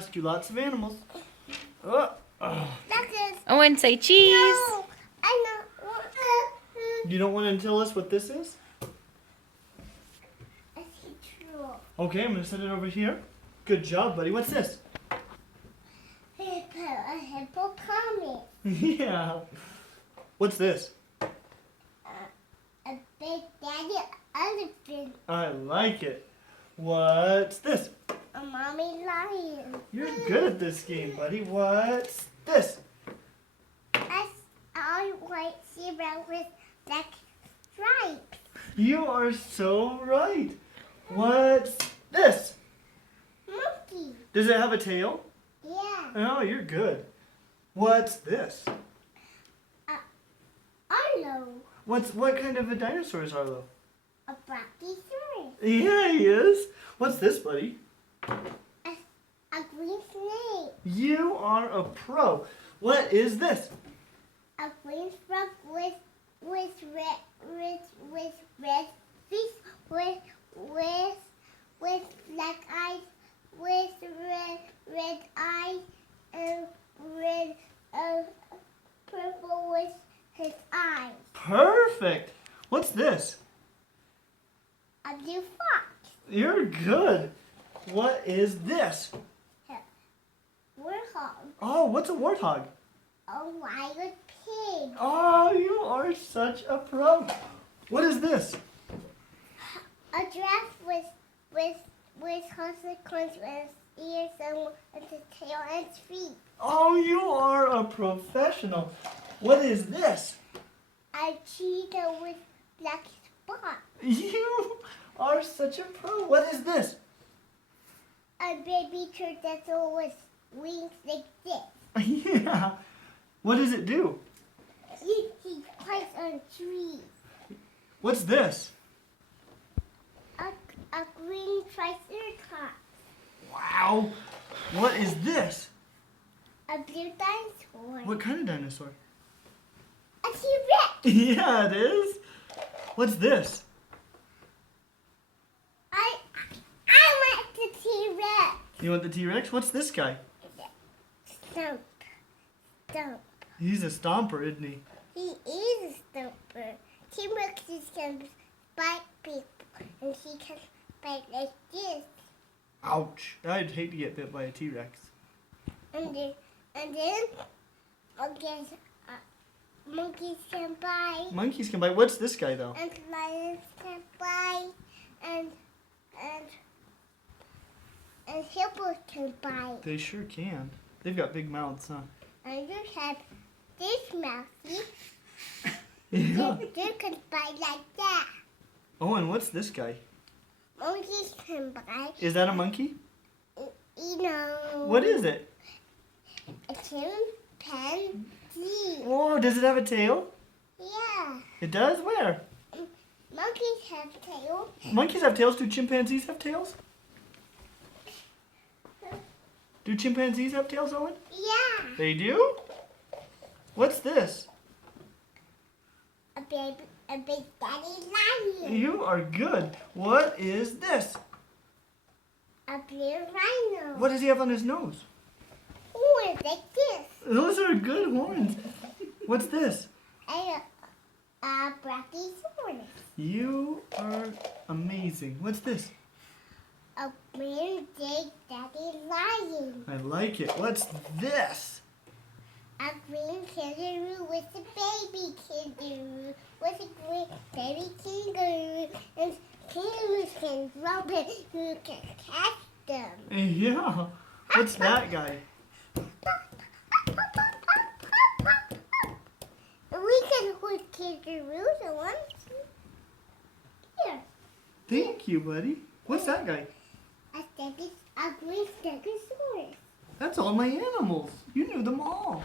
ask you lots of animals. Oh. Owen, say cheese. No, I know. You don't want to tell us what this is? A true. Okay, I'm going to set it over here. Good job, buddy. What's this? A hippopotamus. Yeah. What's this? A big daddy elephant. I like it. What's this? A mommy lion. You're good at this game, buddy. What's this? That's all white zebra with black stripes. You are so right. What's this? Monkey. Does it have a tail? Yeah. Oh, you're good. What's this? Arlo. What kind of a dinosaur is Arlo? A brachiosaurus. Yeah, he is. What's this, buddy? A green snake. You are a pro. What is this? A green frog with red feet with black eyes with red eyes and red purple with his eyes. Perfect. What's this? A blue fox. You're good. What is this? Warthog. Oh, what's a warthog? A wild pig. Oh, you are such a pro. What is this? A giraffe with consequence with ears and a tail and feet. Oh, you are a professional. What is this? A cheetah with black spots. You are such a pro. What is this? A baby turtle with wings like this. Yeah. What does it do? He climbs on trees. What's this? A green triceratops. Wow. What is this? A blue dinosaur. What kind of dinosaur? A T-Rex. Yeah, it is. What's this? I want the T-Rex. You want the T-Rex? What's this guy? Stump. He's a stomper, isn't he? He is a stumper. T-Rexes can bite people, and he can bite like this. Ouch. I'd hate to get bit by a T-Rex. And then I guess monkeys can bite, Monkeys can bite. What's this guy, though? and lions can bite, and hippos can bite. They sure can. They've got big mouths, huh? And you have this mouth. See? Yeah. You can bite like that. Oh, and what's this guy? Monkeys can bite. Is that a monkey? You know. What is it? A chimpanzee. Oh, does it have a tail? Yeah. It does? Where? Monkeys have tails. Monkeys have tails. Do chimpanzees have tails? Do chimpanzees have tails, Owen? Yeah. They do? What's this? A big daddy lion. You are good. What is this? A blue rhino. What does he have on his nose? Horns like this. Those are good horns. What's this? And a brachiosaurus. You are amazing. What's this? A green big daddy lion. I like it. What's this? A green kangaroo with a baby kangaroo. With a green baby kangaroo. And kangaroos can rub it. You can catch them. Yeah. What's that guy? We can hold kangaroos at once. Here. Thank you, buddy. What's that guy? A green stegosaurus. That's all my animals. You knew them all.